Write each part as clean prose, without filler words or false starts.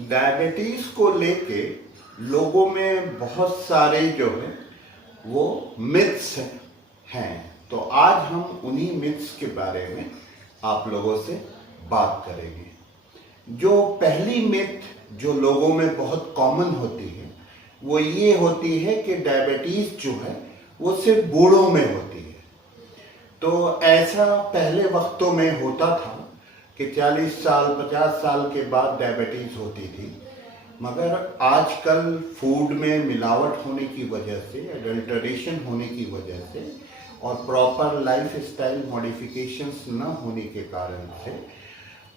Diabetes को लेके लोगों में बहुत सारे जो है वो मिथ्स हैं। तो आज हम उन्हीं मिथ्स के बारे में आप लोगों से बात करेंगे। जो पहली मिथ जो लोगों में बहुत कॉमन होती है वो ये होती है कि डायबिटीज जो है वो सिर्फ बूढ़ों में होती है। तो ऐसा पहले वक्तों में होता था कि 40 साल 50 साल के बाद डायबिटीज होती थी, मगर आजकल फूड में मिलावट होने की वजह से, एडल्टरेशन होने की वजह से और प्रॉपर लाइफ स्टाइल मॉडिफिकेशंस न होने के कारण से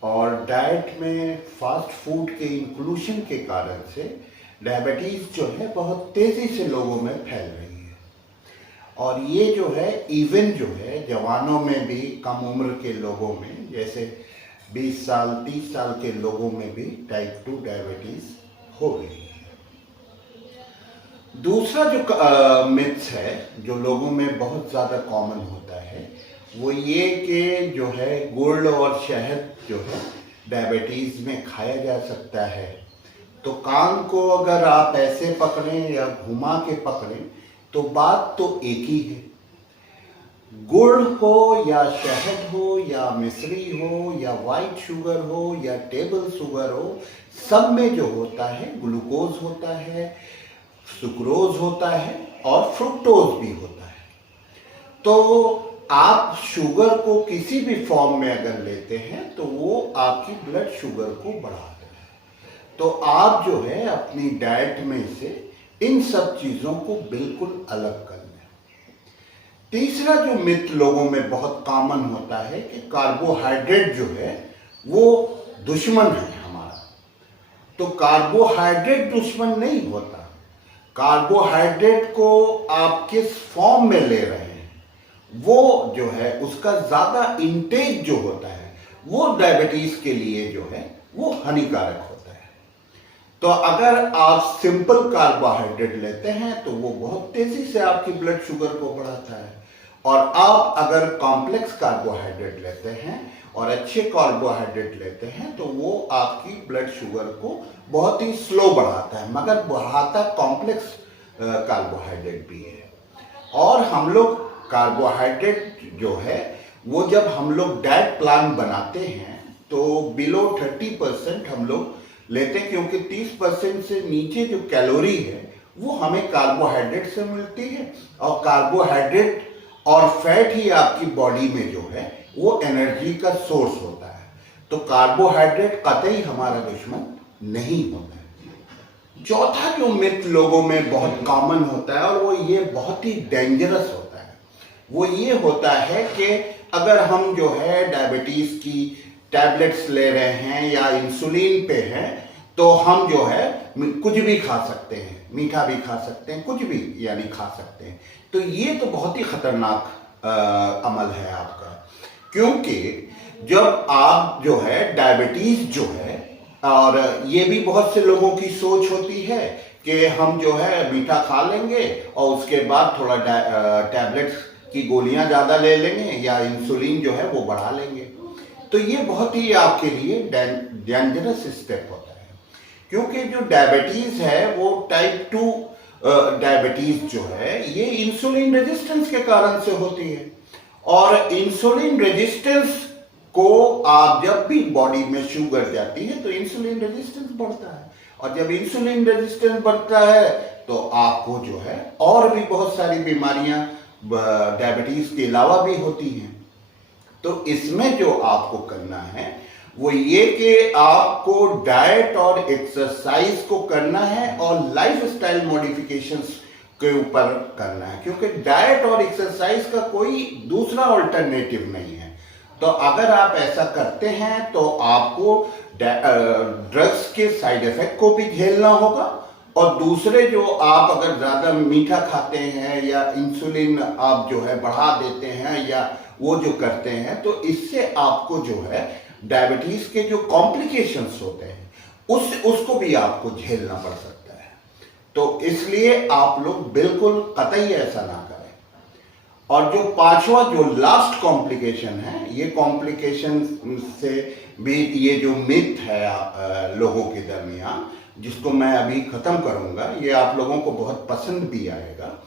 और डाइट में फास्ट फूड के इंक्लूशन के कारण से डायबिटीज जो है बहुत तेज़ी से लोगों में फैल रही है। और ये जो है इवन जो है जवानों में भी, कम उम्र के लोगों में, जैसे 20 साल 30 साल के लोगों में भी टाइप 2 डायबिटीज हो रही है। दूसरा जो मिथ्स है जो लोगों में बहुत ज़्यादा कॉमन होता है वो ये कि जो है गुड़ और शहद जो है डायबिटीज़ में खाया जा सकता है। तो कान को अगर आप ऐसे पकड़ें या घुमा के पकड़ें तो बात तो एक ही है। गुड़ हो या शहद हो या मिश्री हो या वाइट शुगर हो या टेबल शुगर हो, सब में जो होता है ग्लूकोज होता है, सुक्रोज होता है और फ्रुक्टोज भी होता है। तो आप शुगर को किसी भी फॉर्म में अगर लेते हैं तो वो आपकी ब्लड शुगर को बढ़ाता है। तो आप जो है अपनी डाइट में से इन सब चीज़ों को बिल्कुल अलग कर लें। तीसरा जो मिथ लोगों में बहुत कॉमन होता है कि कार्बोहाइड्रेट जो है वो दुश्मन है हमारा। तो कार्बोहाइड्रेट दुश्मन नहीं होता। कार्बोहाइड्रेट को आप किस फॉर्म में ले रहे हैं वो जो है उसका ज़्यादा इंटेक जो होता है वो डायबिटीज़ के लिए जो है वो हानिकारक होता है। तो अगर आप सिंपल कार्बोहाइड्रेट लेते हैं तो वो बहुत तेज़ी से आपकी ब्लड शुगर को बढ़ाता है, और आप अगर कॉम्प्लेक्स कार्बोहाइड्रेट लेते हैं और अच्छे कार्बोहाइड्रेट लेते हैं तो वो आपकी ब्लड शुगर को बहुत ही स्लो बढ़ाता है, मगर बढ़ाता कॉम्प्लेक्स कार्बोहाइड्रेट भी है। और हम लोग कार्बोहाइड्रेट जो है वो जब हम लोग डाइट प्लान बनाते हैं तो बिलो 30% हम लोग लेते हैं, क्योंकि 30% से नीचे जो कैलोरी है वो हमें कार्बोहाइड्रेट से मिलती है, और कार्बोहाइड्रेट और फैट ही आपकी बॉडी में जो है वो एनर्जी का सोर्स होता है। तो कार्बोहाइड्रेट कतई हमारा दुश्मन नहीं होता है। चौथा जो मिथ लोगों में बहुत कॉमन होता है और वो ये बहुत ही डेंजरस होता है, वो ये होता है कि अगर हम जो है डायबिटीज़ की टैबलेट्स ले रहे हैं या इंसुलिन पे हैं तो हम जो है कुछ भी खा सकते हैं, मीठा भी खा सकते हैं, कुछ भी यानी खा सकते हैं। तो ये तो बहुत ही खतरनाक अमल है आपका, क्योंकि जब आप जो है डायबिटीज़ जो है, और ये भी बहुत से लोगों की सोच होती है कि हम जो है मीठा खा लेंगे और उसके बाद थोड़ा टैबलेट्स की गोलियां ज़्यादा ले लेंगे या इंसुलिन जो है वो बढ़ा लेंगे। तो ये बहुत ही आपके लिए डेंजरस स्टेप होता है, क्योंकि जो डायबिटीज़ है वो टाइप 2 डायबिटीज़ जो है ये इंसुलिन रेजिस्टेंस के कारण से होती है। और इंसुलिन रेजिस्टेंस को आप जब भी बॉडी में शुगर जाती है तो इंसुलिन रेजिस्टेंस बढ़ता है, और जब इंसुलिन रेजिस्टेंस बढ़ता है तो आपको जो है और भी बहुत सारी बीमारियां डायबिटीज़ के अलावा भी होती हैं। तो इसमें जो आपको करना है वो ये कि आपको डाइट और एक्सरसाइज को करना है और लाइफ स्टाइल मॉडिफिकेशंस के ऊपर करना है, क्योंकि डाइट और एक्सरसाइज का कोई दूसरा अल्टरनेटिव नहीं है। तो अगर आप ऐसा करते हैं तो आपको ड्रग्स के साइड इफेक्ट को भी झेलना होगा, और दूसरे जो आप अगर ज़्यादा मीठा खाते हैं या इंसुलिन आप जो है बढ़ा देते हैं या वो जो करते हैं तो इससे आपको जो है डायबिटीज़ के जो कॉम्प्लिकेशंस होते हैं उसको भी आपको झेलना पड़ सकता है। तो इसलिए आप लोग बिल्कुल कतई ऐसा ना करें। और जो पांचवा जो लास्ट कॉम्प्लिकेशन है, ये कॉम्प्लिकेशन से भी ये जो मिथ है लोगों के दरमियान, जिसको मैं अभी ख़त्म करूँगा, ये आप लोगों को बहुत पसंद भी आएगा।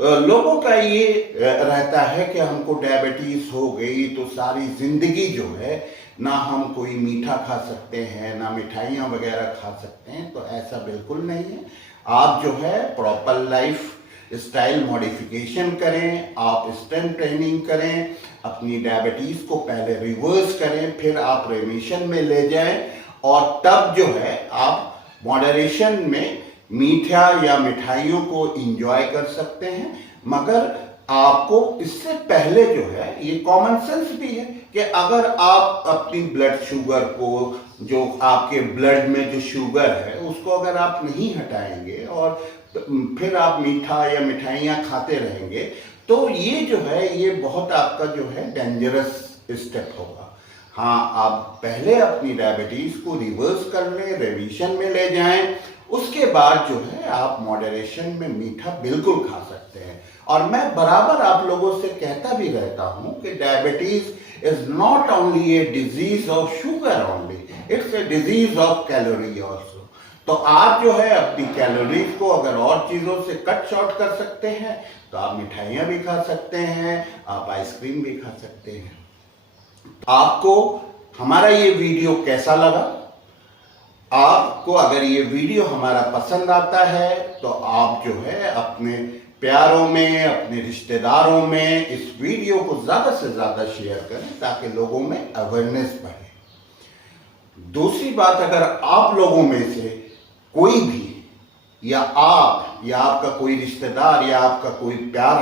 लोगों का ये रहता है कि हमको डायबिटीज़ हो गई तो सारी ज़िंदगी जो है ना हम कोई मीठा खा सकते हैं, ना मिठाइयाँ वगैरह खा सकते हैं। तो ऐसा बिल्कुल नहीं है। आप जो है प्रॉपर लाइफ स्टाइल मॉडिफिकेशन करें, आप स्ट्रेंथ ट्रेनिंग करें, अपनी डायबिटीज़ को पहले रिवर्स करें, फिर आप रेमिशन में ले जाएं, और तब जो है आप मॉडरेशन में मीठा या मिठाइयों को इंजॉय कर सकते हैं। मगर आपको इससे पहले जो है ये कॉमन सेंस भी है कि अगर आप अपनी ब्लड शुगर को, जो आपके ब्लड में जो शुगर है उसको अगर आप नहीं हटाएंगे और फिर आप मीठा या मिठाइयाँ खाते रहेंगे, तो ये जो है ये बहुत आपका जो है डेंजरस स्टेप होगा। हाँ, आप पहले अपनी डायबिटीज़ को रिवर्स कर लें, रेविशन में ले जाएं, उसके बाद जो है आप मॉडरेशन में मीठा बिल्कुल खा सकते हैं। और मैं बराबर आप लोगों से कहता भी रहता हूं कि diabetes is not only a disease of sugar only, it's a disease of calorie also. तो आप जो है अपनी कैलोरीज को अगर और चीज़ों से कट शॉर्ट कर सकते हैं तो आप मिठाइयाँ भी खा सकते हैं, आप आइसक्रीम भी खा सकते हैं। आपको हमारा ये वीडियो कैसा लगा? आपको अगर ये वीडियो हमारा पसंद आता है तो आप जो है अपने प्यारों में, अपने रिश्तेदारों में इस वीडियो को ज़्यादा से ज़्यादा शेयर करें ताकि लोगों में अवेयरनेस बढ़े। दूसरी बात, अगर आप लोगों में से कोई भी, या आप या आपका कोई रिश्तेदार या आपका कोई प्यार